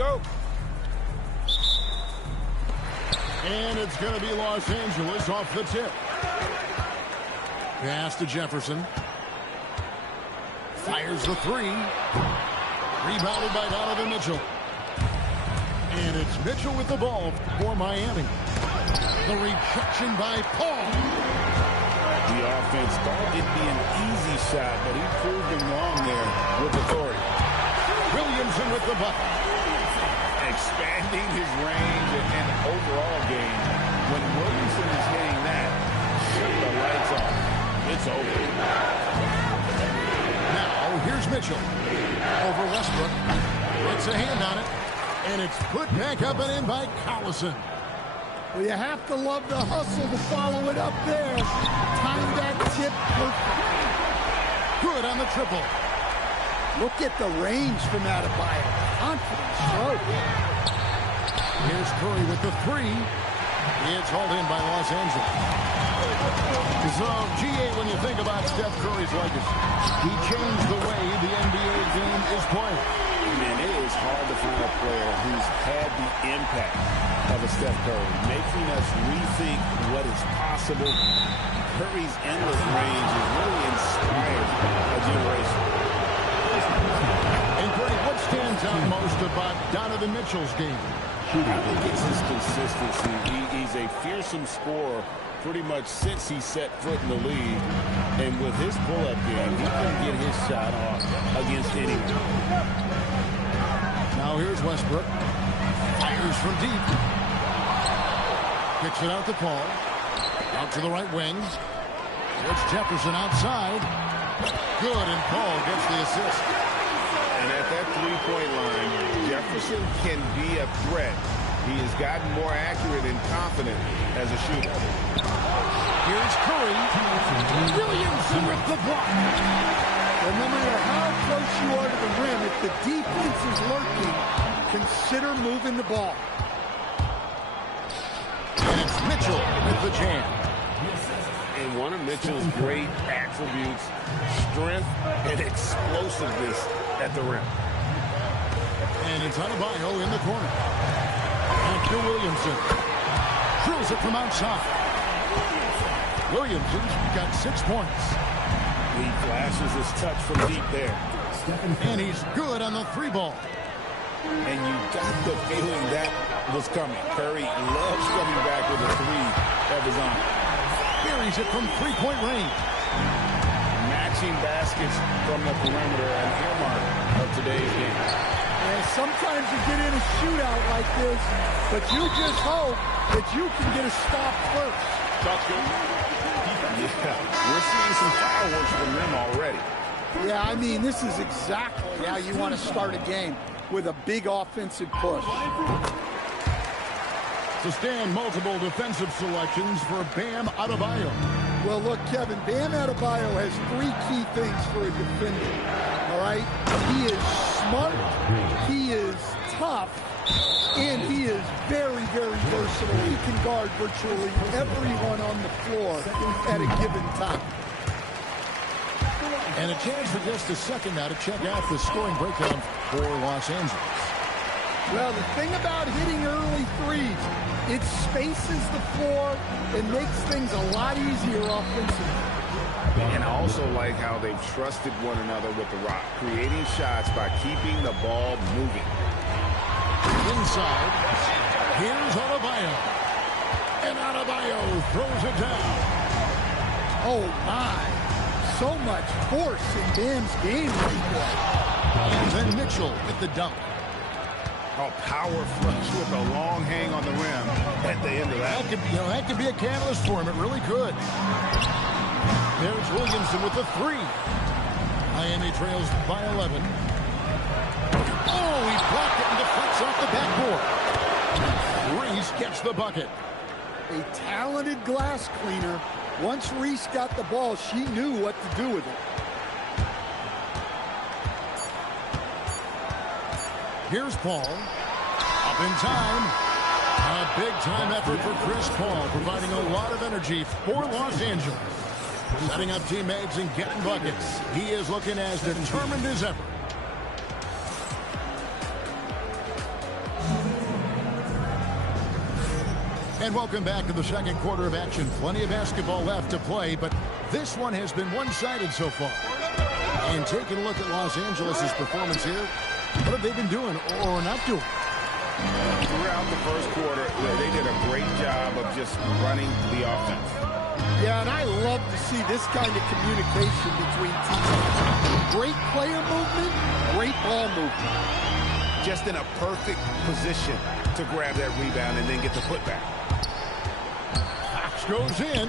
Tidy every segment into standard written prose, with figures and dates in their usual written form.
go. And it's going to be Los Angeles off the tip. Pass to Jefferson. Fires the three. Rebounded by Donovan Mitchell. And it's Mitchell with the ball for Miami. The rejection by Paul. The offense thought it'd be an easy shot, but he proved them wrong there with authority. Williamson with the bucket. Expanding his range and overall game. When Williamson is hitting that, shut the lights off. It's over. Now, here's Mitchell. Over Westbrook. Gets a hand on it. And it's put back up and in by Collison. Well, you have to love the hustle to follow it up there. Time that tip perfect. Good on the triple. Look at the range from Adebayo. Confident stroke. Here's Curry with the three. It's hauled in by Los Angeles. So, GA, when you think about Steph Curry's legacy, he changed the way the NBA game is played. Man, it is hard to find a player who's had the impact of a Steph Curry, making us rethink what is possible. Curry's endless range has really inspired a generation. And Greg, what stands out most about Donovan Mitchell's game? I think it's his consistency. He's a fearsome scorer pretty much since he set foot in the league. And with his pull-up game, he can get his shot off against anyone. Now here's Westbrook. Fires from deep. Kicks it out to Paul. Out to the right wing. It's Jefferson outside. Good, and Paul gets the assist. And at that three-point line, Jefferson can be a threat. He has gotten more accurate and confident as a shooter. Here's Curry. Williamson with the block. And no matter how close you are to the rim, if the defense is lurking, consider moving the ball. And it's Mitchell with the jam. And one of Mitchell's great attributes, strength and explosiveness at the rim. And it's Adebayo in the corner. Back to Williamson. Drills it from outside. Williamson's got 6 points. He flashes his touch from deep there. And he's good on the three ball. And you got the feeling that was coming. Curry loves coming back with a three of his own. Buries it from three-point range. Matching baskets from the perimeter, an earmark of today's game. And sometimes you get in a shootout like this, but you just hope that you can get a stop first. Yeah, we're seeing some fireworks from them already. Yeah, I mean, this is exactly how you want to start a game, with a big offensive push. Sustain multiple defensive selections for Bam Adebayo. Well, look, Kevin, Bam Adebayo has 3 key things for a defender, all right? He is smart, he is tough, and he is very, very versatile. He can guard virtually everyone on the floor at a given time. And a chance for just a second now to check out the scoring breakdown for Los Angeles. Well, the thing about hitting early threes, it spaces the floor and makes things a lot easier offensively. And I also like how they've trusted one another with the rock, creating shots by keeping the ball moving. Inside, here's Adebayo. And Adebayo throws it down. Oh, my. So much force in Bam's game right there. And then Mitchell with the dunk. Oh, power flush with a long hang on the rim at the end of that. That could be a catalyst for him. It really could. There's Williamson with the three. Miami trails by 11. Oh, he blocked it and deflects off the backboard. Reese gets the bucket. A talented glass cleaner. Once Reese got the ball, she knew what to do with it. Here's Paul. Up in time. A big-time effort for Chris Paul, providing a lot of energy for Los Angeles. Setting up teammates and getting buckets. He is looking as determined as ever. And welcome back to the second quarter of action. Plenty of basketball left to play, but this one has been one-sided so far. And taking a look at Los Angeles' performance here, what have they been doing or not doing? Throughout the first quarter, they did a great job of just running the offense. Yeah, and I love to see this kind of communication between teams. Great player movement, great ball movement. Just in a perfect position to grab that rebound and then get the putback. Fox goes in.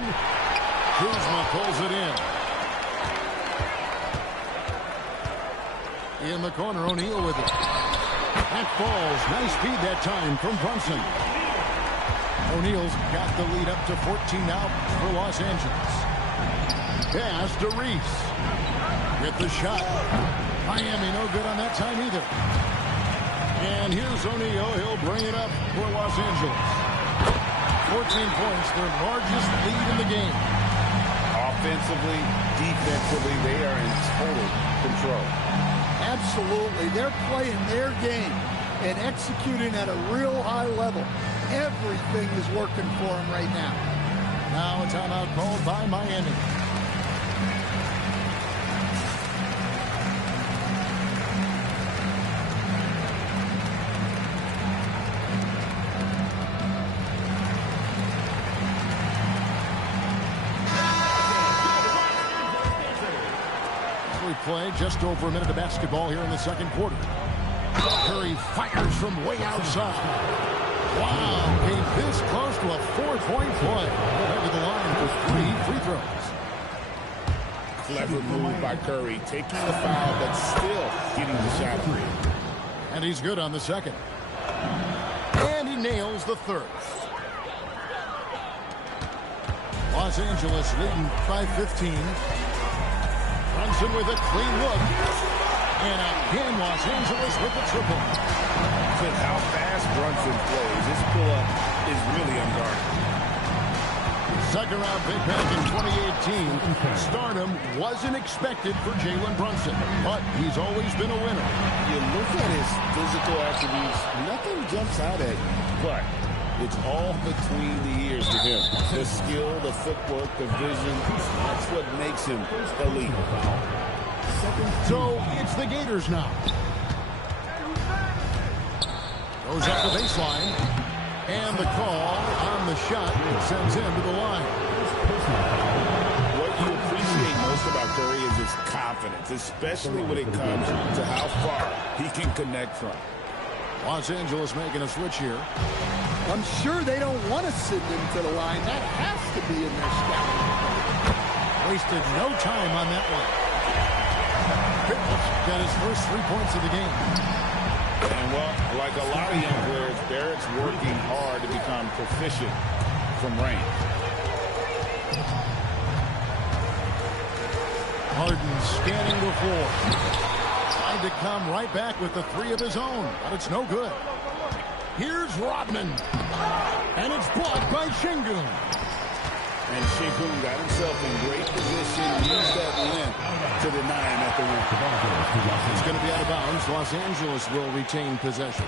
Kuzma pulls it in. In the corner, O'Neal with it. That falls. Nice feed that time from Brunson. O'Neal's got the lead up to 14 now for Los Angeles. Pass to Reese. With the shot. Miami no good on that time either. And here's O'Neal. He'll bring it up for Los Angeles. 14 points, their largest lead in the game. Offensively, defensively, they are in total control. Absolutely. They're playing their game and executing at a real high level. Everything is working for them right now. Now a timeout called by Miami. Play just over a minute of basketball here in the second quarter. Curry fires from way outside. Wow, came this close to a 4-point play. Head to the line for 3 free throws. Clever move by Curry, taking the foul but still getting the shot free. And he's good on the second. And he nails the third. Los Angeles leading by 15. Brunson with a clean look. And again, Los Angeles with the triple. With how fast Brunson plays, this pull-up is really unguarded. Second round pick back in 2018. Stardom wasn't expected for Jalen Brunson, but he's always been a winner. You look at his physical attributes, nothing jumps out at you, but it's all between the ears with him. The skill, the footwork, the vision, that's what makes him elite. So it's the Gators now. Goes up the baseline. And the call on the shot sends him to the line. What you appreciate most about Curry is his confidence, especially when it comes to how far he can connect from. Los Angeles making a switch here. I'm sure they don't want to send him to the line. That has to be in their scout. Wasted no time on that one. Pickles got his first 3 points of the game. And, well, like a lot of young players, Barrett's working hard to become proficient from range. Harden scanning the floor. Tried to come right back with the 3 of his own, but it's no good. Here's Rodman. And it's blocked by Şengün. And Şengün got himself in great position, used that length to deny him at the rim. It's going to be out of bounds. Los Angeles will retain possession.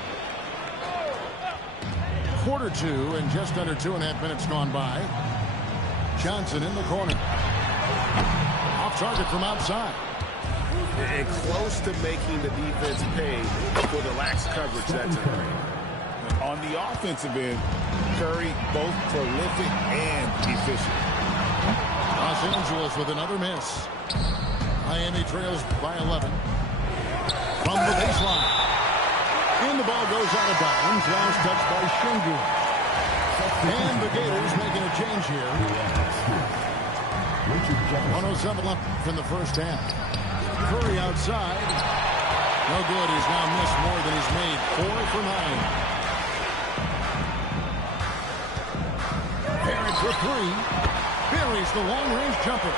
Quarter 2 and just under 2.5 minutes gone by. Johnson in the corner. Off target from outside. And close to making the defense pay for the lax coverage that's occurring. On the offensive end, Curry both prolific and efficient. Los Angeles with another miss. Miami trails by 11. From the baseline. And the ball goes out of bounds. Last touch by Şengün. And the Gators making a change here. 107 left in the first half. Curry outside. No good. He's now missed more than he's made. 4 for 9. Barrett for 3. Buries the long-range jumper.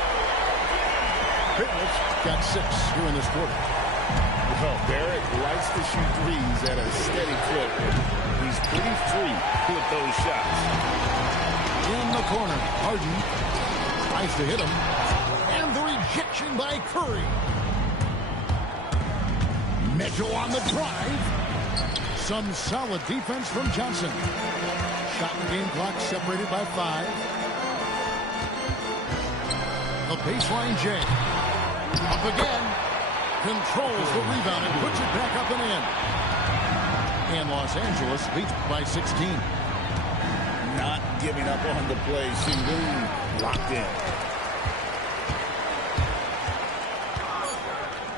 Barrett's got 6 here in this quarter. Well, Barrett likes to shoot threes at a steady clip. He's pretty free with those shots. In the corner, Harden tries to hit him. And the rejection by Curry. Mitchell on the drive. Some solid defense from Johnson. Shot the game clock separated by 5. A baseline J. Up again. Controls the rebound and puts it back up and in. And Los Angeles leads by 16. Not giving up on the play. Shingun locked in.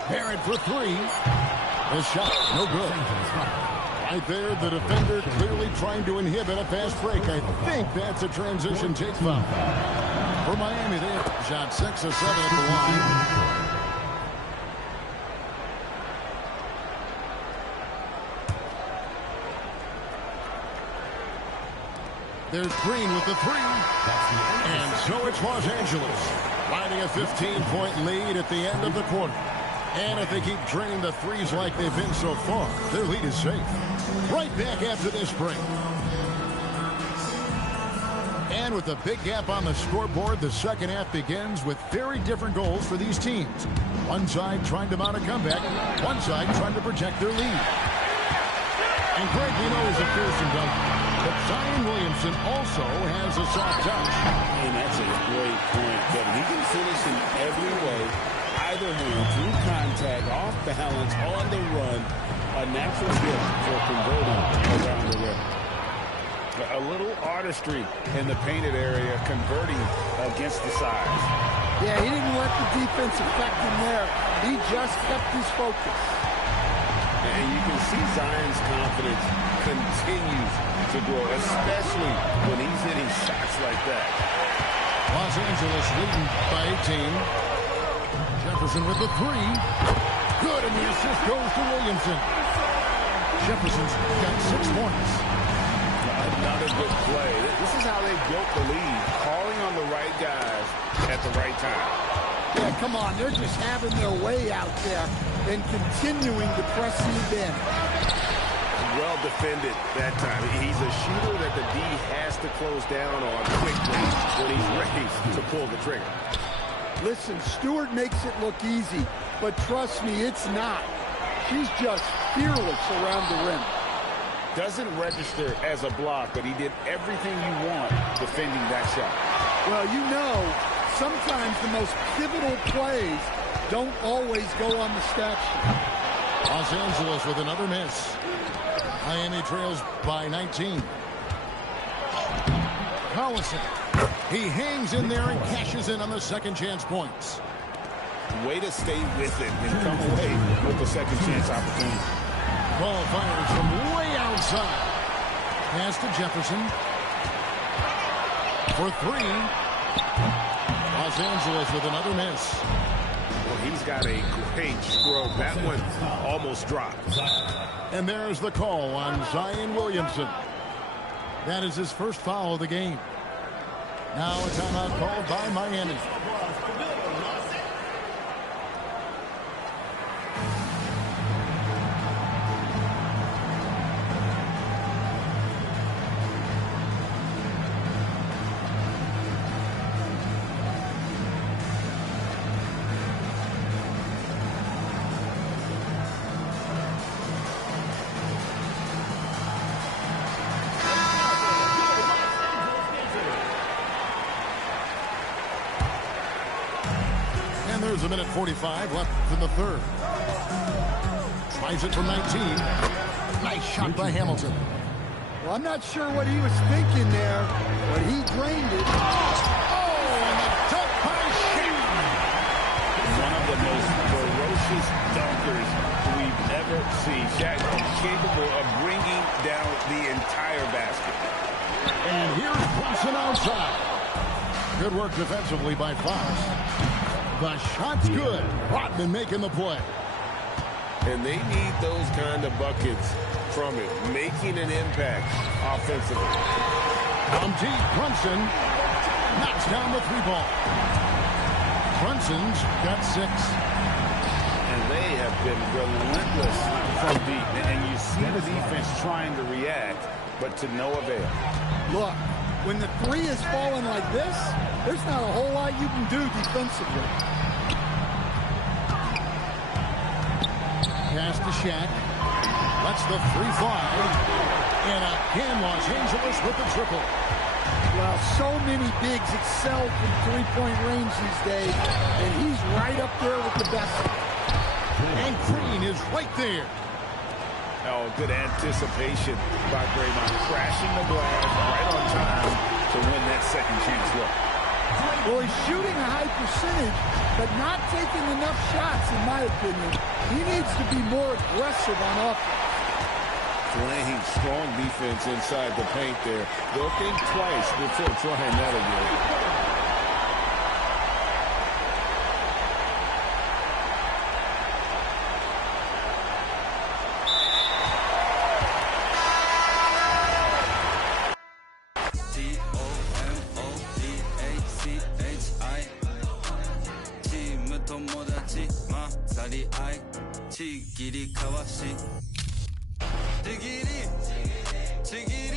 Barrett for 3. The shot, no good. Right there, the defender clearly trying to inhibit a fast break. I think that's a transition take foul. For Miami, they have shot 6 of 7 at the line. There's Green with the 3. And so it's Los Angeles riding a 15-point lead at the end of the quarter. And if they keep draining the threes like they've been so far, their lead is safe. Right back after this break. And with a big gap on the scoreboard, the second half begins with very different goals for these teams. One side trying to mount a comeback, one side trying to protect their lead. And Greg, we know is a fearsome dunk, but Zion Williamson also has a soft touch. And that's a great point, Kevin. He can finish in every way. Either hand, through contact, off balance, on the run, a natural gift for converting around the rim. A little artistry in the painted area, converting against the sides. Yeah, he didn't let the defense affect him there. He just kept his focus. And you can see Zion's confidence continues to grow, especially when he's hitting shots like that. Los Angeles leading by 18. Jefferson with the 3. Good, and the assist goes to Williamson. Jefferson's got 6 points. Another good play. This is how they built the lead, calling on the right guys at the right time. Yeah, come on. They're just having their way out there and continuing to press the advantage. Well defended that time. He's a shooter that the D has to close down on quickly when he's ready to pull the trigger. Listen, Stewart makes it look easy, but trust me, it's not. She's just fearless around the rim. Doesn't register as a block, but he did everything you want defending that shot. Well, you know, sometimes the most pivotal plays don't always go on the stat sheet. Los Angeles with another miss. Miami trails by 19. Collison. He hangs in there and cashes in on the second chance points. Way to stay with it and come away with the second chance opportunity. Ball fires from way outside. Pass to Jefferson. For 3. Los Angeles with another miss. Well, he's got a great stroke. That one almost dropped. And there's the call on Zion Williamson. That is his first foul of the game. Now a timeout called by Miami. There's a minute 45 left in the third. Tries it from 19. Nice shot by Hamilton. Well, I'm not sure what he was thinking there, but he drained it. Oh, and a dunk by Shaq. One of the most ferocious dunkers we've ever seen. Shaq capable of bringing down the entire basket. And here's Brunson outside. Good work defensively by Fox. The shot's good. Rodman making the play. And they need those kind of buckets from it, making an impact offensively. From deep, Brunson knocks down the 3-ball. Brunson's got 6. And they have been relentless from deep. And you see the defense trying to react, but to no avail. Look, when the 3 is falling like this, there's not a whole lot you can do defensively. Pass to Shaq. Lets the 3 fly. And again, Los Angeles with the triple. Well, so many bigs excel from three-point range these days, and he's right up there with the best. And Green is right there. Oh, good anticipation by Draymond, crashing the glass right on time to win that second chance look. Well, he's shooting a high percentage, but not taking enough shots, in my opinion. He needs to be more aggressive on offense. Playing strong defense inside the paint there. They'll think twice before trying that again. Chigiri